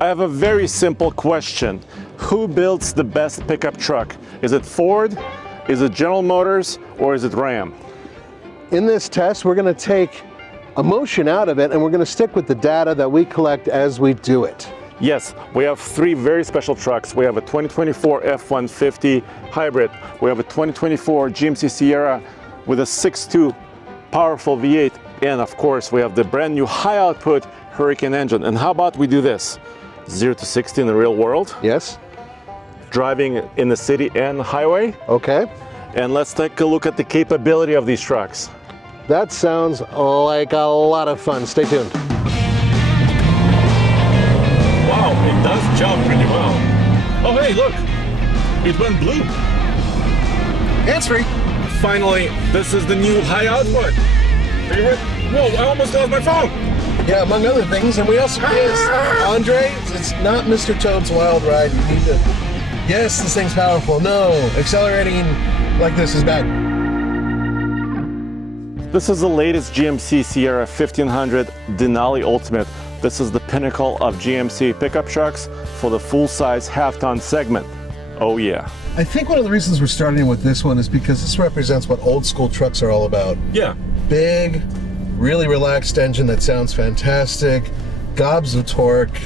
I have a very simple question. Who builds the best pickup truck? Is it Ford? Is it General Motors? Or is it Ram? In this test, we're going to take emotion out of it and we're going to stick with the data that we collect as we do it. Yes, we have three very special trucks. We have a 2024 F-150 hybrid. We have a 2024 GMC Sierra with a 6.2 powerful V8. And of course, we have the brand new high output Hurricane engine. And how about we do this? 0 to 60 in the real world. Yes. Driving in the city and highway. Okay. And let's take a look at the capability of these trucks. That sounds like a lot of fun. Stay tuned. Wow, it does jump pretty well. Oh, hey, look. It went blue. Hands-free. Finally, this is the new high output. Favorite? Whoa, I almost lost my phone. Yeah, among other things. And we also, Andre, it's not Mr. Toad's Wild Ride. You need to, yes, this thing's powerful. No, accelerating like this is bad. This is the latest GMC Sierra 1500 Denali Ultimate. This is the pinnacle of GMC pickup trucks for the full-size half-ton segment. Oh yeah. I think one of the reasons we're starting with this one is because this represents what old school trucks are all about. Yeah. Big, really relaxed engine that sounds fantastic, gobs of torque,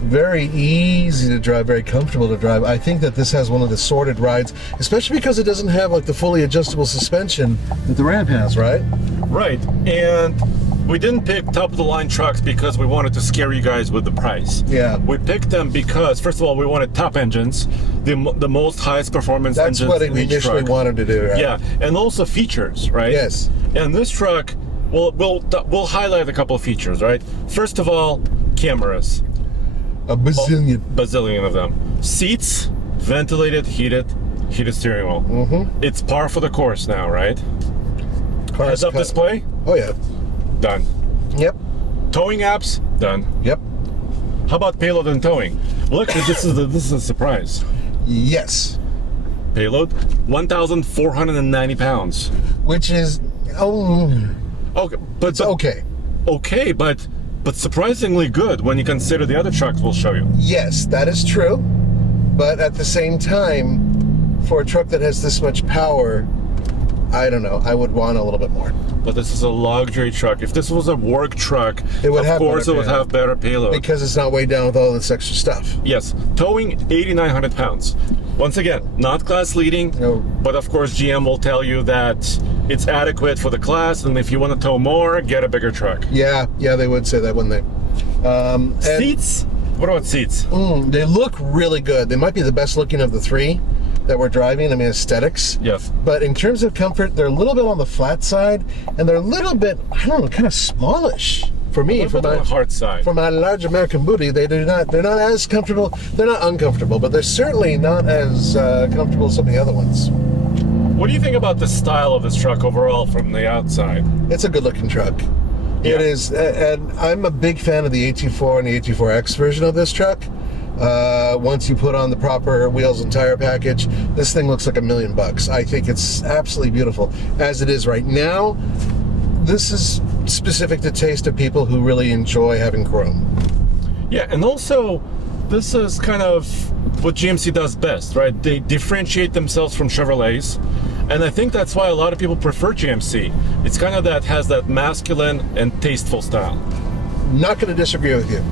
very easy to drive, very comfortable to drive. I think that this has one of the sorted rides, especially because it doesn't have like the fully adjustable suspension that the Ram has, right? Right, and we didn't pick top of the line trucks because we wanted to scare you guys with the price. Yeah. We picked them because, first of all, we wanted top engines, the most highest performance engines. That's what we initially wanted to do, right? Yeah, and also features, right? Yes. And this truck, we'll highlight a couple of features, right? First of all, cameras. A bazillion. Bazillion of them. Seats, ventilated, heated steering wheel. Mm-hmm. It's par for the course now, right? Heads-up display? Oh yeah. Done. Yep. Towing apps? Done. Yep. How about payload and towing? Look, this is a surprise. Yes. Payload, 1,490 pounds. Which is, Okay, but it's okay. Okay, but surprisingly good when you consider the other trucks we'll show you. Yes, that is true. But at the same time, for a truck that has this much power, I don't know, I would want a little bit more. But this is a luxury truck. If this was a work truck, it would of course it would have better payload. Because it's not weighed down with all this extra stuff. Yes, towing 8,900 pounds. Once again, not class leading, no. But of course GM will tell you that it's adequate for the class, and if you want to tow more, get a bigger truck. Yeah, they would say that, wouldn't they? Seats? What about seats? They look really good. They might be the best looking of the three that we're driving. I mean, aesthetics. Yes. But in terms of comfort, they're a little bit on the flat side, and they're a little bit, I don't know, kind of smallish for me. For my hard side. For my large American booty, they're not as comfortable. They're not uncomfortable, but they're certainly not as comfortable as some of the other ones. What do you think about the style of this truck overall from the outside? It's a good-looking truck. Yeah. It is, and I'm a big fan of the A24 and the A24X version of this truck. Once you put on the proper wheels and tire package, this thing looks like $1 million. I think it's absolutely beautiful. As it is right now, this is specific to taste of people who really enjoy having chrome. Yeah, and also, this is kind of what GMC does best, right? They differentiate themselves from Chevrolets, and I think that's why a lot of people prefer GMC. It's kind of has that masculine and tasteful style. Not going to disagree with you.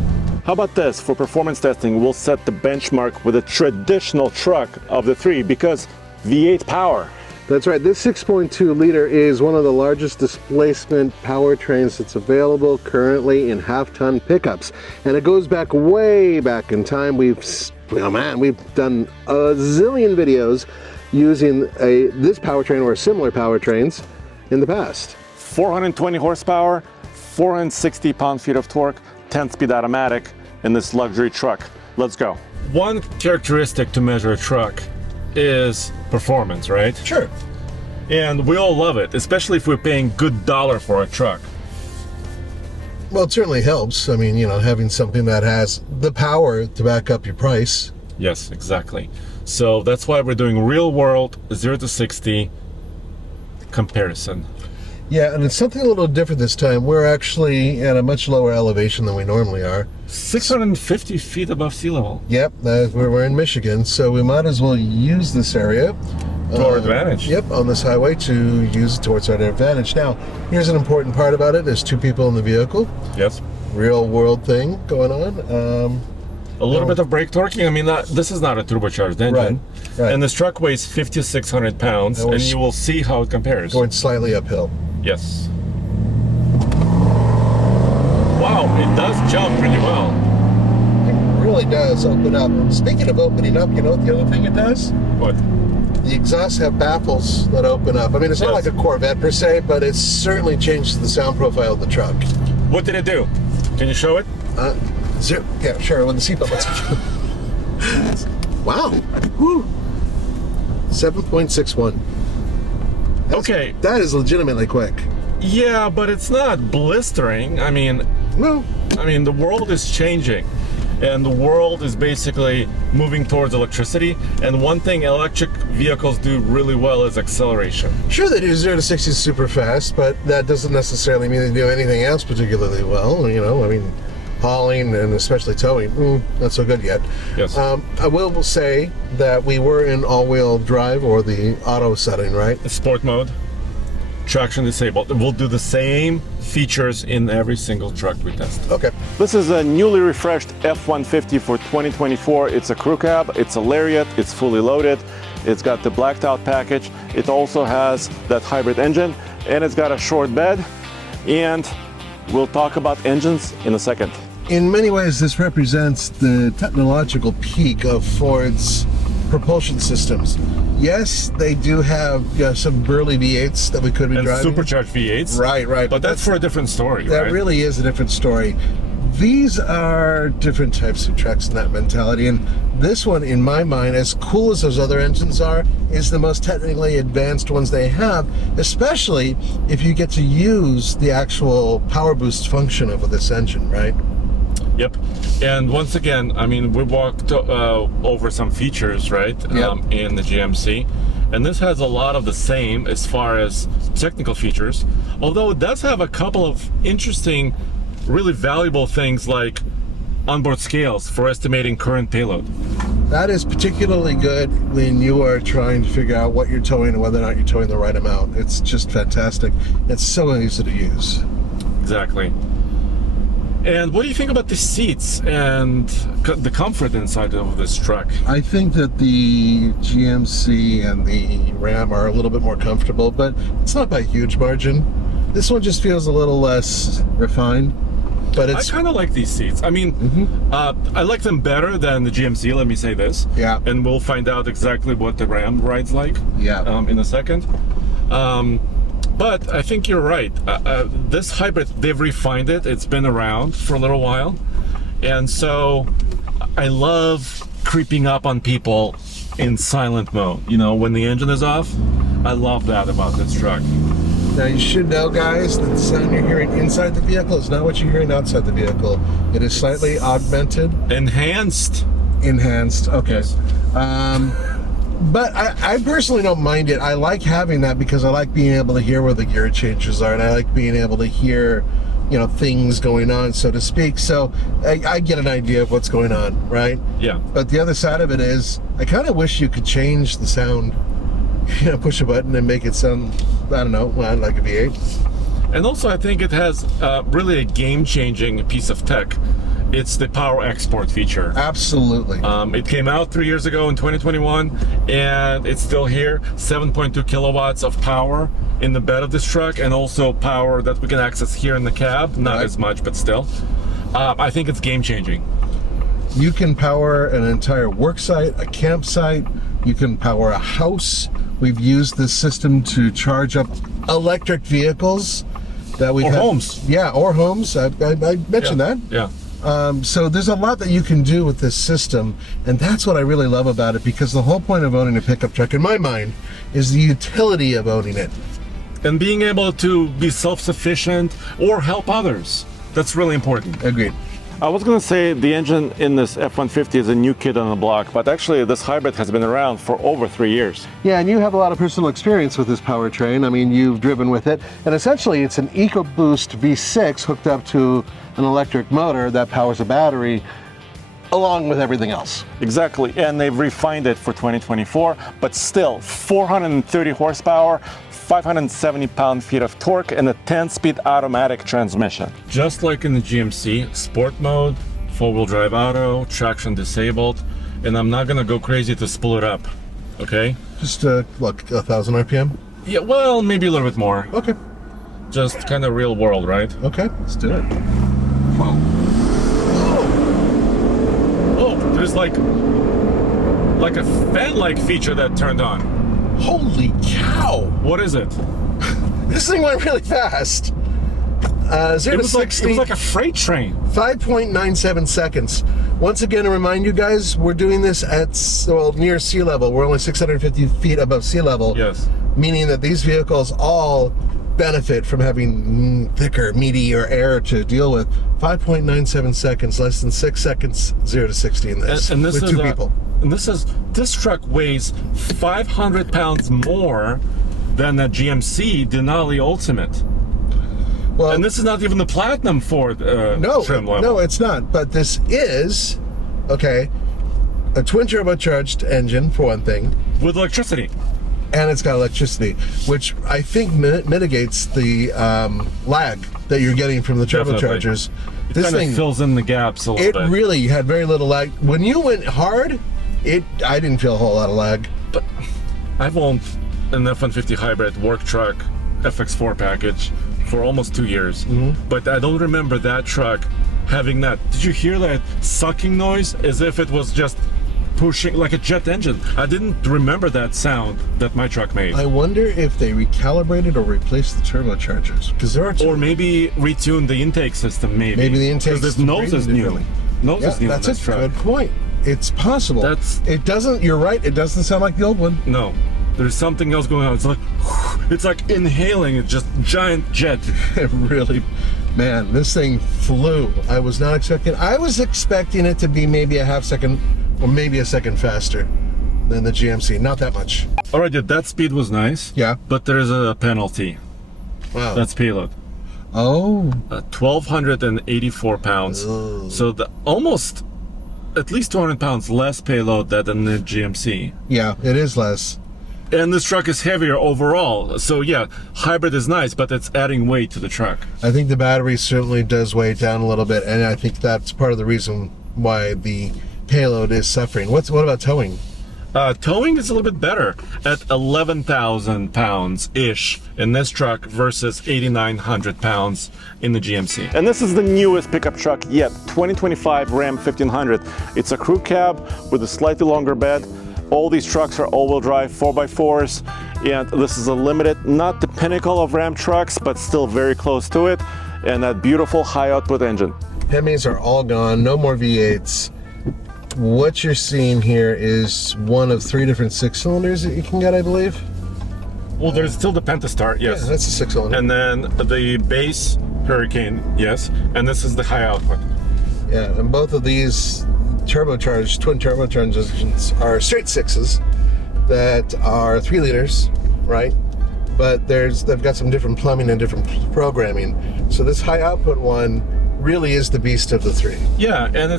How about this? For performance testing, we'll set the benchmark with a traditional truck of the three because V8 power. That's right. This 6.2 liter is one of the largest displacement powertrains that's available currently in half-ton pickups, and it goes back way back in time. We've done a zillion videos using this powertrain or similar powertrains in the past. 420 horsepower, 460 pound-feet of torque, 10-speed automatic in this luxury truck. Let's go. One characteristic to measure a truck is performance, right? Sure. And we all love it, especially if we're paying good dollar for a truck. Well, it certainly helps. I mean, having something that has the power to back up your price. Yes, exactly. So that's why we're doing real world 0 to 60 comparison. Yeah, and it's something a little different this time. We're actually at a much lower elevation than we normally are. 650 feet above sea level. Yep, we're in Michigan, so we might as well use this area To our advantage. Yep, on this highway to use it towards our advantage. Now, here's an important part about it. There's two people in the vehicle. Yes. Real world thing going on. A little bit of brake torquing. I mean, this is not a turbocharged engine. Right. And this truck weighs 5,600 pounds, and you will see how it compares. Going slightly uphill. Yes. Wow, it does jump pretty well. It really does open up. Speaking of opening up, you know what the other thing it does? What? The exhausts have baffles that open up. I mean, it's not like a Corvette per se, but it's certainly changed the sound profile of the truck. What did it do? Can you show it? Yeah, sure. When the seatbelt lets Wow. Woo. 7.61. Okay. That is legitimately quick. Yeah, but it's not blistering. I mean, No. the world is changing. And the world is basically moving towards electricity. And one thing electric vehicles do really well is acceleration. Sure, they do 0 to 60 super fast, but that doesn't necessarily mean they do anything else particularly well. You know, I mean, hauling and especially towing, not so good yet. Yes. I will say that we were in all-wheel drive or the auto setting, right? Sport mode, traction disabled. We'll do the same features in every single truck we test. Okay. This is a newly refreshed F-150 for 2024. It's a crew cab, it's a Lariat, it's fully loaded, it's got the blacked out package, it also has that hybrid engine, and it's got a short bed, and we'll talk about engines in a second. In many ways, this represents the technological peak of Ford's propulsion systems. Yes, they do have some burly V8s that we could be And driving. supercharged V8s. Right. But that's for a different story, That right? really is a different story. These are different types of trucks in that mentality, and this one, in my mind, as cool as those other engines are, is the most technically advanced ones they have, especially if you get to use the actual power boost function of this engine, right? Yep. And once again, I mean, we walked over some features, right, Yep. in the GMC. And this has a lot of the same as far as technical features, although it does have a couple of interesting, really valuable things like onboard scales for estimating current payload. That is particularly good when you are trying to figure out what you're towing and whether or not you're towing the right amount. It's just fantastic. It's so easy to use. Exactly. And what do you think about the seats and the comfort inside of this truck? I think that the GMC and the Ram are a little bit more comfortable, but it's not by a huge margin. This one just feels a little less refined, but I it's... kind of like these seats. I mean, I like them better than the GMC, let me say this. Yeah. And we'll find out exactly what the Ram rides like in a second. But I think you're right. This hybrid, they've refined it. It's been around for a little while. And so I love creeping up on people in silent mode. You know, when the engine is off, I love that about this truck. Now you should know, guys, that the sound you're hearing inside the vehicle is not what you're hearing outside the vehicle. It is slightly augmented. Enhanced. Enhanced, okay. Yes. But I personally don't mind it. I like having that because I like being able to hear where the gear changes are, and I like being able to hear, you know, things going on, so to speak. So I get an idea of what's going on, right? Yeah. But the other side of it is, I kind of wish you could change the sound. You know, push a button and make it sound, I don't know, like a V8. And also I think it has really a game-changing piece of tech. It's the power export feature. Absolutely. It came out 3 years ago in 2021, and it's still here. 7.2 kilowatts of power in the bed of this truck, and also power that we can access here in the cab. Not as much, but still. I think it's game-changing. You can power an entire work site, a campsite. You can power a house. We've used this system to charge up electric vehicles that we homes. Yeah, or homes. I mentioned that. Yeah. So there's a lot that you can do with this system, and that's what I really love about it, because the whole point of owning a pickup truck, in my mind, is the utility of owning it. And being able to be self-sufficient or help others. That's really important. Agreed. I was going to say the engine in this F-150 is a new kid on the block, but actually this hybrid has been around for over 3 years. Yeah, and you have a lot of personal experience with this powertrain. I mean, you've driven with it, and essentially it's an EcoBoost V6 hooked up to an electric motor that powers a battery along with everything else. Exactly, and they've refined it for 2024, but still 430 horsepower, 570 pound-feet of torque, and a 10-speed automatic transmission. Just like in the GMC, sport mode, four-wheel drive auto, traction disabled, and I'm not gonna go crazy to spool it up, okay? Just, what, 1,000 RPM? Yeah, well, maybe a little bit more. Okay. Just kind of real world, right? Okay, let's do it. Whoa. Oh, there's like a fan-like feature that turned on. Holy cow! What is it? This thing went really fast. 0 to 60. It was like a freight train. 5.97 seconds. Once again, to remind you guys, we're doing this at, well, near sea level. We're only 650 feet above sea level. Yes. Meaning that these vehicles all benefit from having thicker, meatier air to deal with. 5.97 seconds, less than 6 seconds, 0 to 60 in this, and this with is two people. And this truck weighs 500 pounds more than the GMC Denali Ultimate. Well, And this is not even the Platinum Ford trim level. No, it's not. But this is, okay, a twin turbocharged engine, for one thing. With electricity. And it's got electricity, which I think mitigates the lag that you're getting from the turbochargers. It This kind thing of fills in the gaps a little it bit. really had very little lag. When you went hard, I didn't feel a whole lot of lag. But I've owned an F-150 hybrid work truck FX4 package for almost 2 years. But I don't remember that truck having that. Did you hear that sucking noise as if it was just pushing like a jet engine? I didn't remember that sound that my truck made. I wonder if they recalibrated or replaced the turbochargers, because there are Or maybe retuned the intake system, maybe. Maybe the intake Because this system nose is rated new. differently. Nose is new that's on this a truck. good point. It's possible. It doesn't. You're right. It doesn't sound like the old one. No, there's something else going on. It's like inhaling a just giant jet. It really, man, this thing flew. I was not expecting. I was expecting it to be maybe a half second or maybe a second faster than the GMC. Not that much. All right, dude, that speed was nice. Yeah. But there's a penalty. Wow. That's payload. Oh. 1,284 pounds. Ugh. So almost at least 200 pounds less payload than the GMC. Yeah, it is less. And this truck is heavier overall. So yeah, hybrid is nice, but it's adding weight to the truck. I think the battery certainly does weigh it down a little bit, and I think that's part of the reason why the payload is suffering. What about towing? Towing is a little bit better at 11,000 pounds-ish in this truck versus 8,900 pounds in the GMC. And this is the newest pickup truck yet, 2025 Ram 1500. It's a crew cab with a slightly longer bed. All these trucks are all-wheel drive 4x4s, and this is a limited, not the pinnacle of Ram trucks, but still very close to it, and that beautiful high-output engine. Hemis are all gone, no more V8s. What you're seeing here is one of 3 different 6-cylinders that you can get, I believe. Well, there's still the Pentastar, yes. Yeah, that's a 6-cylinder. And then the base Hurricane, yes. And this is the high output. Yeah, and both of these turbocharged, twin turbocharged engines are straight 6s that are 3 liters, right? But they've got some different plumbing and different programming. So this high output one really is the beast of the 3. Yeah, and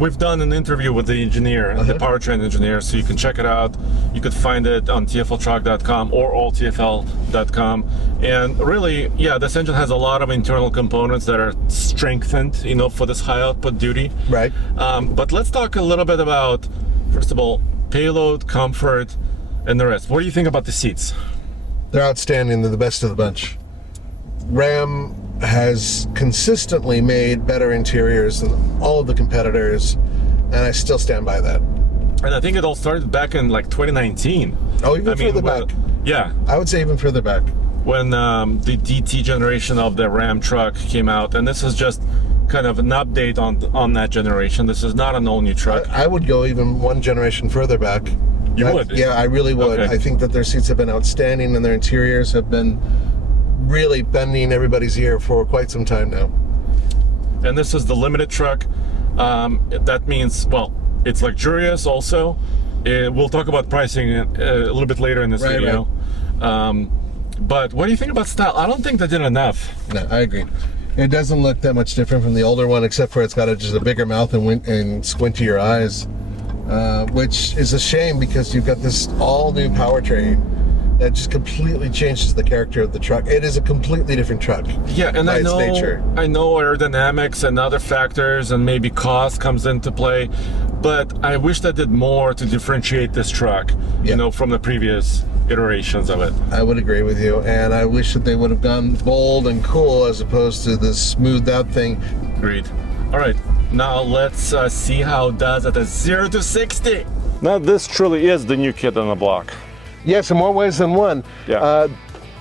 we've done an interview with the engineer, the powertrain engineer, so you can check it out. You could find it on tfltruck.com or alltfl.com. And really, yeah, this engine has a lot of internal components that are strengthened, for this high output duty. Right. But let's talk a little bit about, first of all, payload, comfort, and the rest. What do you think about the seats? They're outstanding. They're the best of the bunch. Ram has consistently made better interiors than all of the competitors, and I still stand by that. And I think it all started back in like 2019. Oh, even further back. Yeah. I would say even further back. When the DT generation of the Ram truck came out, and this is just kind of an update on that generation. This is not an all-new truck. I would go even one generation further back. You would? Yeah, I really would. Okay. I think that their seats have been outstanding, and their interiors have been really bending everybody's ear for quite some time now. and this is the limited truck. That means, well, it's luxurious also. We'll talk about pricing a little bit later in this video. Right. But what do you think about style? I don't think they did enough. No, I agree. It doesn't look that much different from the older one, except for it's got just a bigger mouth and squintier eyes, which is a shame because you've got this all-new powertrain that just completely changes the character of the truck. It is a completely different truck. Yeah, and by I know, its nature. I know aerodynamics and other factors and maybe cost comes into play, but I wish they did more to differentiate this truck, you know, from the previous iterations of it. I would agree with you, and I wish that they would have gone bold and cool as opposed to this smoothed out thing. Agreed. All right, now let's see how it does at a 0 to 60. Now this truly is the new kid on the block. Yes, in more ways than one. Yeah.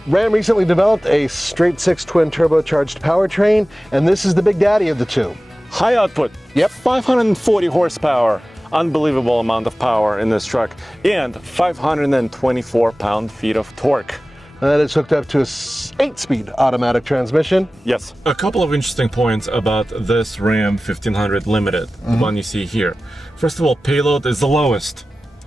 Ram recently developed a straight six twin turbocharged powertrain, and this is the big daddy of the two. High output. Yep. 540 horsepower. Unbelievable amount of power in this truck, and 524 pound-feet of torque. And it's hooked up to a 8-speed automatic transmission. Yes. A couple of interesting points about this Ram 1500 Limited, the one you see here. First of all, payload is the lowest,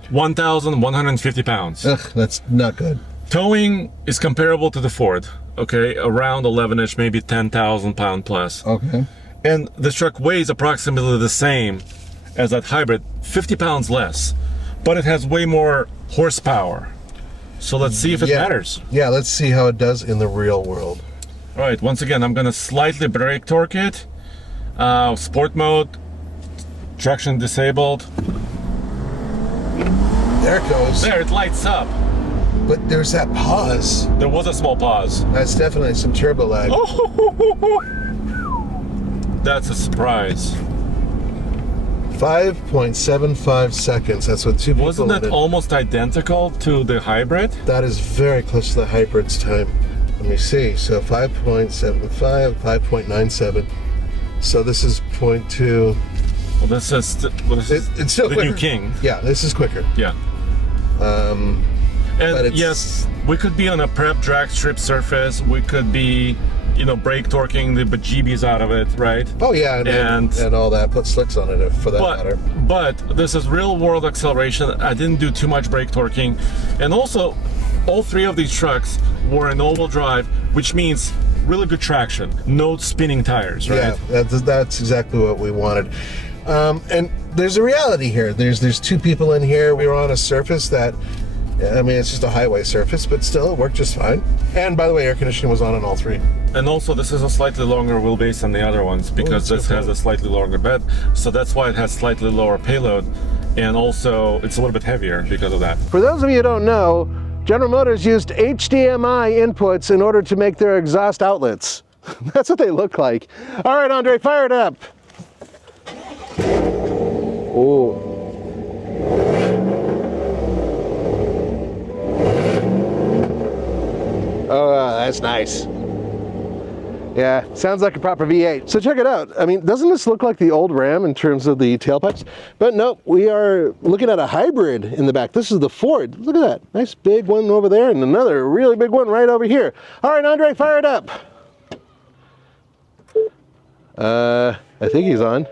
1,150 pounds. Ugh, that's not good. Towing is comparable to the Ford, okay? Around 11-inch, maybe 10,000 pound plus. Okay. And this truck weighs approximately the same as that hybrid, 50 pounds less, but it has way more horsepower. So let's see if it matters. Yeah, let's see how it does in the real world. All right, once again, I'm gonna slightly brake torque it. Sport mode, traction disabled. There it goes. There, it lights up. But there's that pause. There was a small pause. That's definitely some turbo lag. That's a surprise. 5.75 seconds. That's what two people Wasn't that almost identical to the hybrid? That is very close to the hybrid's time. Let me see. So 5.75, 5.97. So this is 0.2. Well, this is it's still the quicker. new king. Yeah, this is quicker. Yeah. And yes, we could be on a prep drag strip surface. We could be, you know, brake torquing the bejeebies out of it, right? Oh yeah, and all that. Put slicks on it for that matter. But this is real world acceleration. I didn't do too much brake torquing, and also all three of these trucks were in all-wheel drive, which means really good traction, no spinning tires, right? Yeah, that's exactly what we wanted. And there's a reality here. There's two people in here. We were on a surface that, I mean, it's just a highway surface, but still, it worked just fine. And by the way, air conditioning was on all three. And also, this is a slightly longer wheelbase than the other ones because this has a slightly longer bed. So that's why it has slightly lower payload. And also, it's a little bit heavier because of that. For those of you who don't know, General Motors used HDMI inputs in order to make their exhaust outlets. That's what they look like. All right, Andre, fire it up. Oh. Oh, that's nice. Yeah, sounds like a proper V8. So check it out. I mean, doesn't this look like the old Ram in terms of the tailpipes? But nope, we are looking at a hybrid in the back. This is the Ford. Look at that. Nice big one over there and another really big one right over here. All right, Andre, fire it up. I think he's on.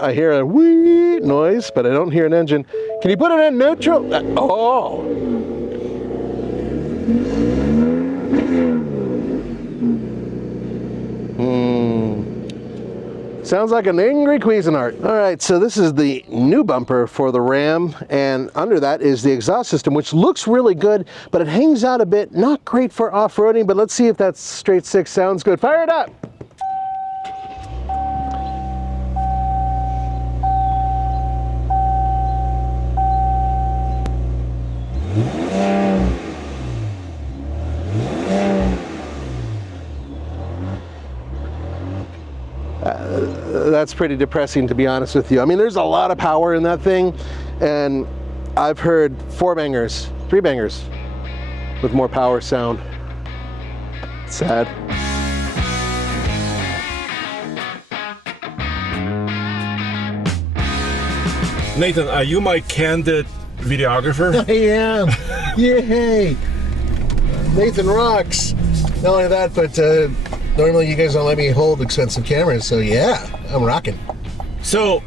I hear a wee noise, but I don't hear an engine. Can you put it in neutral? Oh! Sounds like an angry Cuisinart. All right, so this is the new bumper for the Ram, and under that is the exhaust system, which looks really good, but it hangs out a bit. Not great for off-roading, but let's see if that straight six sounds good. Fire it up! That's pretty depressing, to be honest with you. I mean, there's a lot of power in that thing, and I've heard 4 bangers, 3 bangers with more power sound. It's sad. Nathan, are you my candid videographer? I am. Yay! Nathan rocks. Not only that, but Normally you guys don't let me hold expensive cameras, so yeah, I'm rocking. So,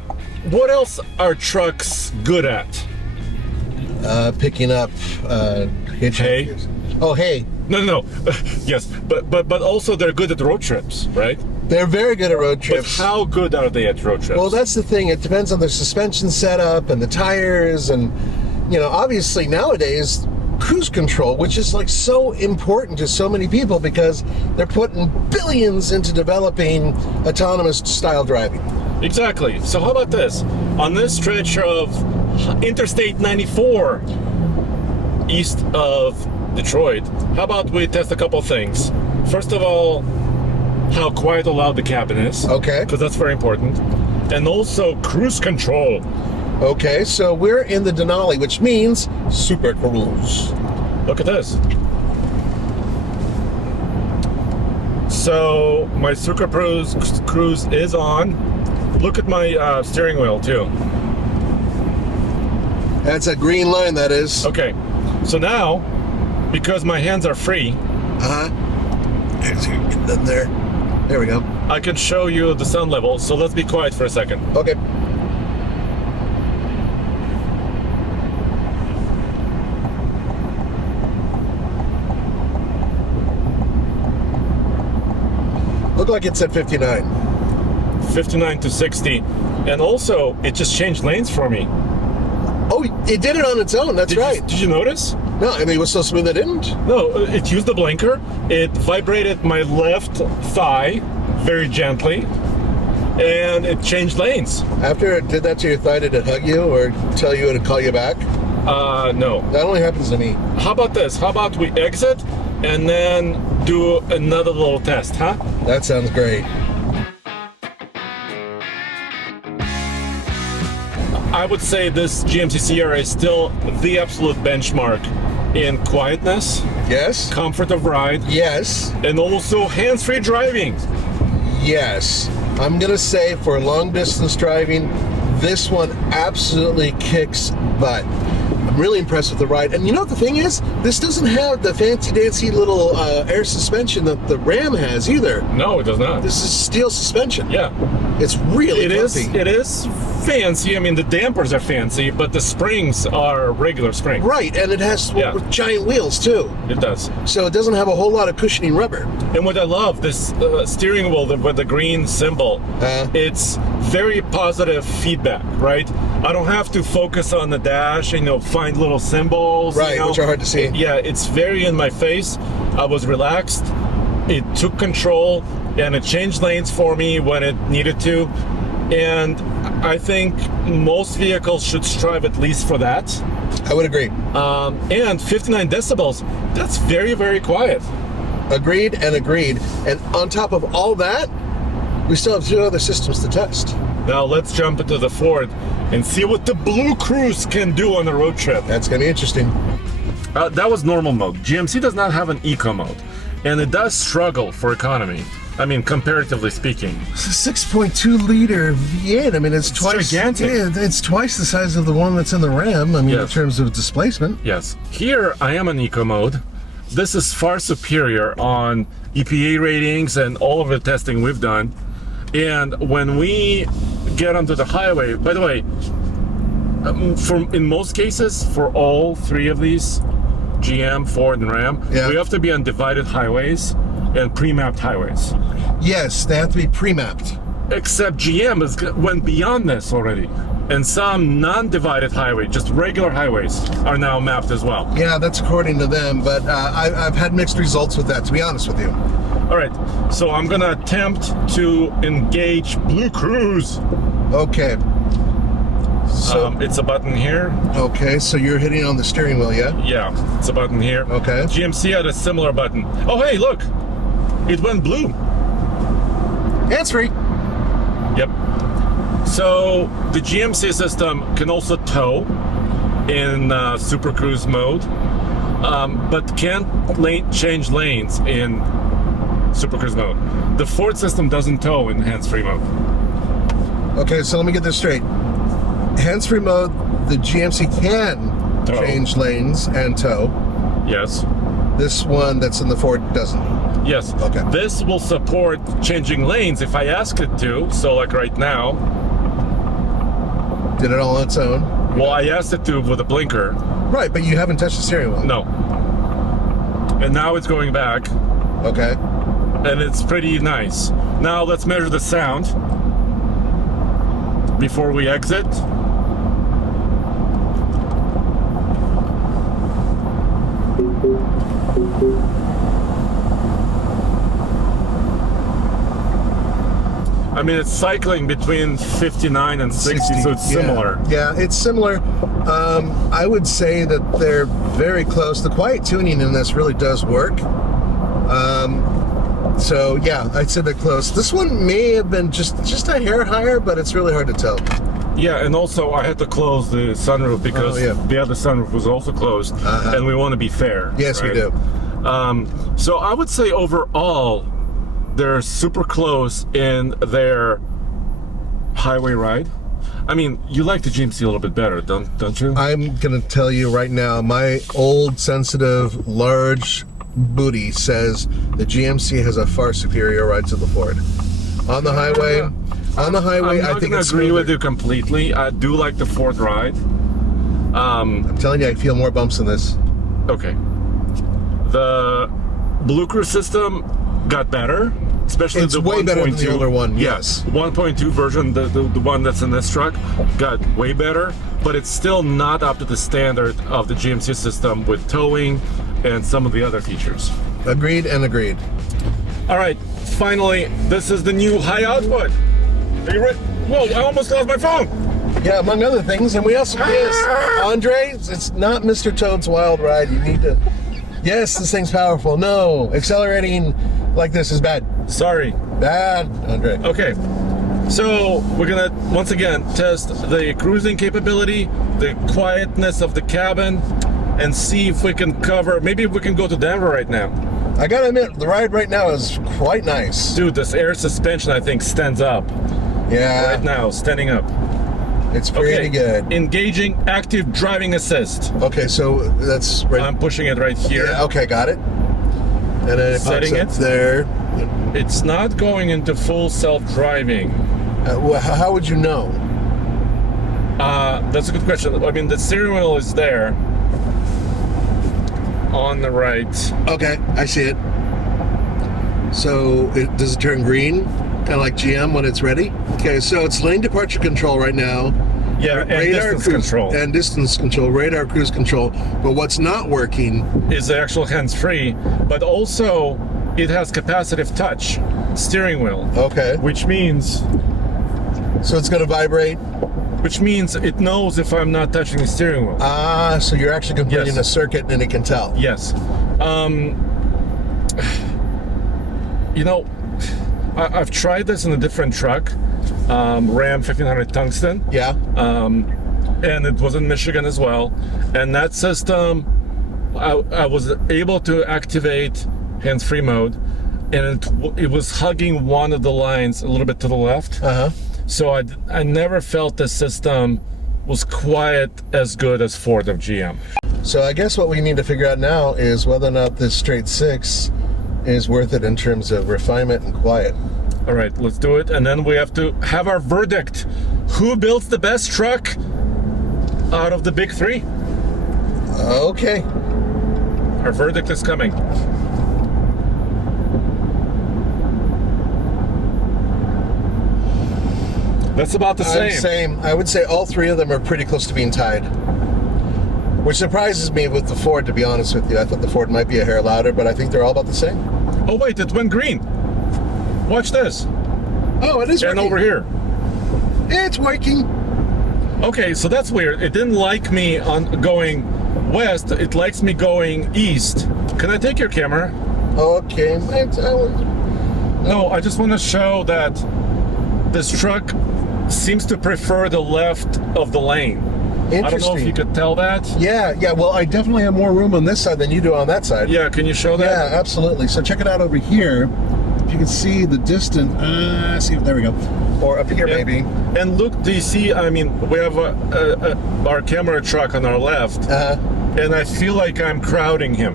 what else are trucks good at? Picking up hitchhikers. Hay? Oh, hey. No. Yes, but also they're good at road trips, right? They're very good at road But trips. how good are they at road trips? Well, that's the thing. It depends on the suspension setup and the tires, and obviously nowadays cruise control, which is like so important to so many people because they're putting billions into developing autonomous style driving. Exactly. So how about this? On this stretch of Interstate 94 east of Detroit, how about we test a couple things? First of all, how quiet or loud the cabin is. Okay. Because that's very important. And also cruise control. Okay, so we're in the Denali, which means super cruise. Look at this. So my Super Cruise is on. Look at my steering wheel too. That's a green line, that is. Okay, so now, because my hands are free, Get in there. There we go. I can show you the sun level. So let's be quiet for a second. Okay. Looked like it's at 59. 59 to 60. And also, it just changed lanes for me. Oh, it did it on its own. That's right. Did you notice? No, I mean, it was so smooth it didn't. No, it used the blinker. It vibrated my left thigh very gently. And it changed lanes. After it did that to your thigh, did it hug you or tell you to call you back? No. That only happens to me. How about this? How about we exit and then do another little test, huh? That sounds great. I would say this GMC Sierra is still the absolute benchmark in quietness, Yes? comfort of ride, Yes. and also hands-free driving. Yes. I'm going to say for long distance driving, this one absolutely kicks butt. I'm really impressed with the ride. And you know what the thing is? This doesn't have the fancy-dancy little air suspension that the Ram has either. No, it does not. This is steel suspension. Yeah, It's really it is. comfy. It is fancy. I mean, the dampers are fancy, but the springs are regular springs. Right, and it has Yeah. giant wheels too. It does. So it doesn't have a whole lot of cushioning rubber. And what I love, this steering wheel with the green symbol, it's very positive feedback, right? I don't have to focus on the dash and find little symbols. Right, which are hard to see. Yeah, it's very in my face. I was relaxed. It took control and it changed lanes for me when it needed to. And I think most vehicles should strive at least for that. I would agree. And 59 decibels, that's very, very quiet. Agreed and agreed. And on top of all that, we still have 2 other systems to test. Now let's jump into the Ford and see what the Blue Cruise can do on a road trip. That's going to be interesting. That was normal mode. GMC does not have an eco mode, and it does struggle for economy. I mean, comparatively speaking. It's a 6.2 liter V8. I mean, it's twice gigantic. Yeah, it's twice the size of the one that's in the Ram. I mean, in Yes. terms of displacement. Yes. Here I am in eco mode. This is far superior on EPA ratings and all of the testing we've done. And when we get onto the highway, by the way, in most cases, for all 3 of these, GM, Ford, and Ram, Yeah. we have to be on divided highways and pre-mapped highways. Yes, they have to be pre-mapped. Except GM went beyond this already. And some non-divided highway, just regular highways, are now mapped as well. Yeah, that's according to them, but I've had mixed results with that, to be honest with you. All right, so I'm gonna attempt to engage Blue Cruise. Okay. So, It's a button here. okay, so you're hitting on the steering wheel, yeah? Yeah, it's a button here. Okay. GMC had a similar button. Oh, hey, look, it went blue. Hands-free. Yep. So the GMC system can also tow in Super Cruise mode, but can't change lanes in Super Cruise mode. The Ford system doesn't tow in hands-free mode. Okay, so let me get this straight. Hands-free mode, the GMC can Tow. change lanes and tow. Yes. This one that's in the Ford doesn't. Yes. Okay. This will support changing lanes if I ask it to. So like right now, Did it all on its own? well, I asked it to with a blinker. Right, but you haven't touched the steering wheel. No. And now it's going back, Okay. and it's pretty nice. Now let's measure the sound before we exit. I mean, it's cycling between 59 and 60, so it's similar. Yeah, it's similar. I would say that they're very close. The quiet tuning in this really does work. So yeah, I'd say they're close. This one may have been just a hair higher, but it's really hard to tell. Yeah, and also I had to close the sunroof because the other sunroof was also closed, and we want to be fair. Yes, right? we do. So I would say overall, they're super close in their highway ride. I mean, you like the GMC a little bit better, don't you? I'm gonna tell you right now, my old, sensitive, large booty says the GMC has a far superior ride to the Ford. On the highway, I'm I think not it's agree smoother. with you completely. I do like the Ford ride. I'm telling you, I feel more bumps in this. Okay. The Blue Cruise system got better, especially It's the way 1.2. better than the older one, yes. 1.2 version, the one that's in this truck, got way better, but it's still not up to the standard of the GMC system with towing and some of the other features. Agreed and agreed. All right, finally, this is the new high output. Are you ready? Whoa, I almost lost my phone. Yeah, among other things, and we also Andre, it's not Mr. Toad's Wild Ride. You need to. Yes, this thing's powerful. No, accelerating like this is bad. Sorry. Bad, Andre. Okay, so we're gonna once again test the cruising capability, the quietness of the cabin, and see if we can cover. Maybe we can go to Denver right now. I gotta admit, the ride right now is quite nice. Dude, this air suspension I think stands up Yeah, right now, standing up. it's pretty good. Engaging active driving assist. Okay, so that's right. I'm pushing it right here. Yeah, okay, got it. And then it Setting pops up it. there. It's not going into full self-driving. How would you know? That's a good question. I mean, the steering wheel is there on the right. Okay, I see it. So does it turn green? Kind of like GM when it's ready? Okay, so it's lane departure control right now. Yeah, and distance control. And distance control, radar cruise control. But what's not working is the actual hands-free, but also it has capacitive touch steering wheel. Okay. Which means So it's going to vibrate. it knows if I'm not touching the steering wheel. Ah, so you're actually completing Yes. a circuit and it can tell. Yes. You know, I've tried this in a different truck, Ram 1500 Tungsten. Yeah. And it was in Michigan as well. And that system, I was able to activate hands-free mode, and it was hugging one of the lines a little bit to the left. Uh-huh. So I never felt the system was quite as good as Ford of GM. So I guess what we need to figure out now is whether or not this straight six is worth it in terms of refinement and quiet. All right, let's do it. And then we have to have our verdict. Who builds the best truck out of the big three? Okay. Our verdict is coming. That's about the same. I would say all three of them are pretty close to being tied. Which surprises me with the Ford, to be honest with you. I thought the Ford might be a hair louder, but I think they're all about the same. Oh wait, it went green. Watch this. Oh, it is And working. over here. It's working. Okay, so that's weird. It didn't like me on going west. It likes me going east. Can I take your camera? Okay. No, I just want to show that this truck seems to prefer the left of the lane. I don't know if you could tell that. Yeah, well, I definitely have more room on this side than you do on that side. Yeah, can you show that? Yeah, absolutely. So check it out over here. If you can see the distance, there we go. Or up here, Yeah. maybe. And look, do you see, I mean, we have our camera truck on our left, and I feel like I'm crowding him.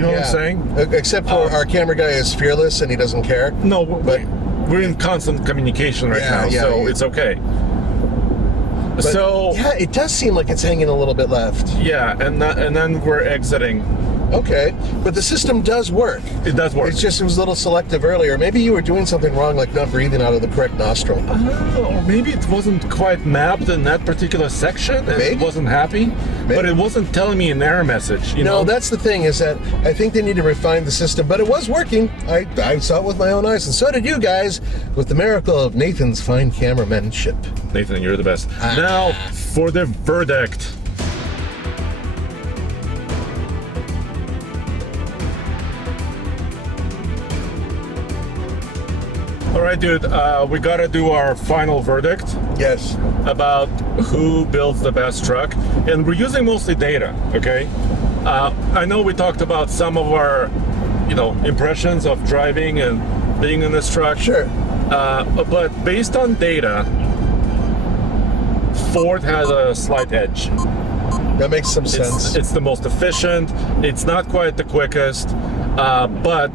You know what I'm saying? Except for our camera guy is fearless and he doesn't care. No, but we're in constant communication right now, so it's okay. But so yeah, it does seem like it's hanging a little bit left. Yeah, and then we're exiting. Okay, but the system does work. It does work. It was a little selective earlier. Maybe you were doing something wrong, like not breathing out of the correct nostril. Or maybe it wasn't quite mapped in that particular section, and it wasn't happy. But it wasn't telling me an error message. You know, that's the thing, is that I think they need to refine the system, but it was working. I saw it with my own eyes, and so did you guys, with the miracle of Nathan's fine cameramanship. Nathan, you're the best. Now for the verdict. All right, dude, we gotta do our final verdict. Yes. About who builds the best truck. And we're using mostly data, okay? I know we talked about some of our, impressions of driving and being in this truck. Sure. But based on data, Ford has a slight edge. That makes some sense. It's the most efficient. It's not quite the quickest, but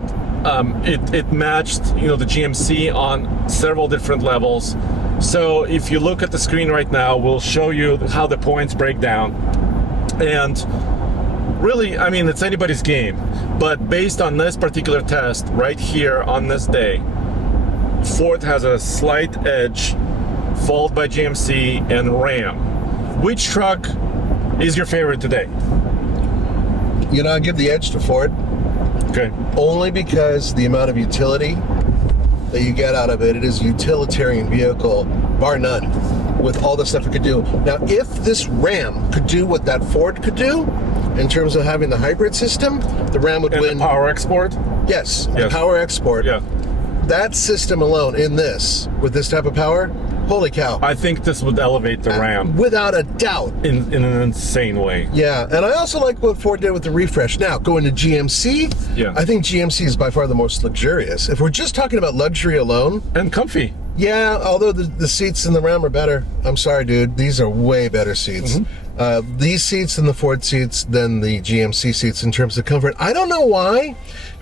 it matched, the GMC on several different levels. So if you look at the screen right now, we'll show you how the points break down. And really, I mean, it's anybody's game. But based on this particular test right here on this day, Ford has a slight edge, followed by GMC and Ram. Which truck is your favorite today? I give the edge to Ford. Okay. Only because the amount of utility that you get out of it. It is a utilitarian vehicle, bar none, with all the stuff it could do. Now, if this Ram could do what that Ford could do, in terms of having the hybrid system, the Ram would win. The power export? Yes, the power export. Yeah. That system alone, with this type of power, holy cow. I think this would elevate the Ram. Without a doubt. In an insane way. Yeah, and I also like what Ford did with the refresh. Now, going to GMC, I think GMC is by far the most luxurious. If we're just talking about luxury alone. And comfy. Yeah, although the seats in the Ram are better. I'm sorry, dude. These are way better seats. Mm-hmm. These seats and the Ford seats than the GMC seats in terms of comfort. I don't know why.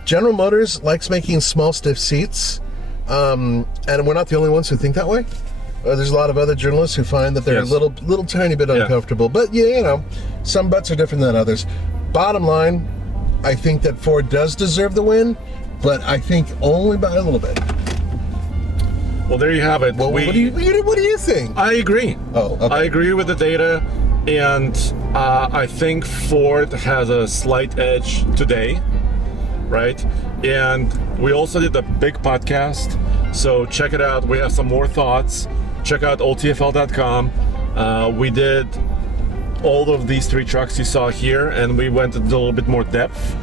General Motors likes making small, stiff seats. And we're not the only ones who think that way. There's a lot of other journalists who find that they're a little tiny bit uncomfortable. But some butts are different than others. Bottom line, I think that Ford does deserve the win, but I think only by a little bit. Well, there you have it. Well, what do you think? I agree. Oh, okay. I agree with the data, and I think Ford has a slight edge today, right? And we also did a big podcast, so check it out. We have some more thoughts. Check out oldtfl.com. We did all of these three trucks you saw here, and we went into a little bit more depth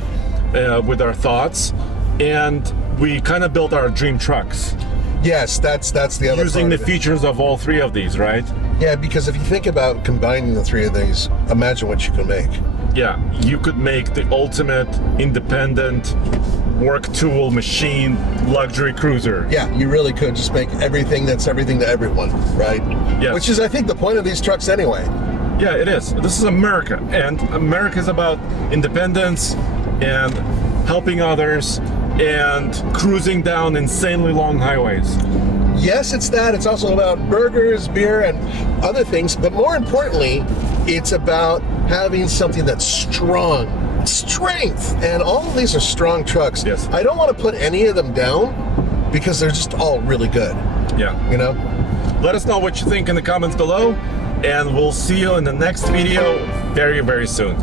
with our thoughts, and we kind of built our dream trucks. Yes, that's the other using part the features of all three of these, right? Yeah, because if you think about combining the three of these, imagine what you can make. Yeah, you could make the ultimate independent work tool machine luxury cruiser. Yeah, you really could just make everything that's everything to everyone, right? Yes. Which is, I think, the point of these trucks anyway. Yeah, it is. This is America, and America is about independence and helping others and cruising down insanely long highways. Yes, it's that. It's also about burgers, beer, and other things. But more importantly, it's about having something that's strong. Strength. And all of these are strong trucks. Yes. I don't want to put any of them down because they're just all really good. Yeah. Let us know what you think in the comments below, and we'll see you in the next video very, very soon.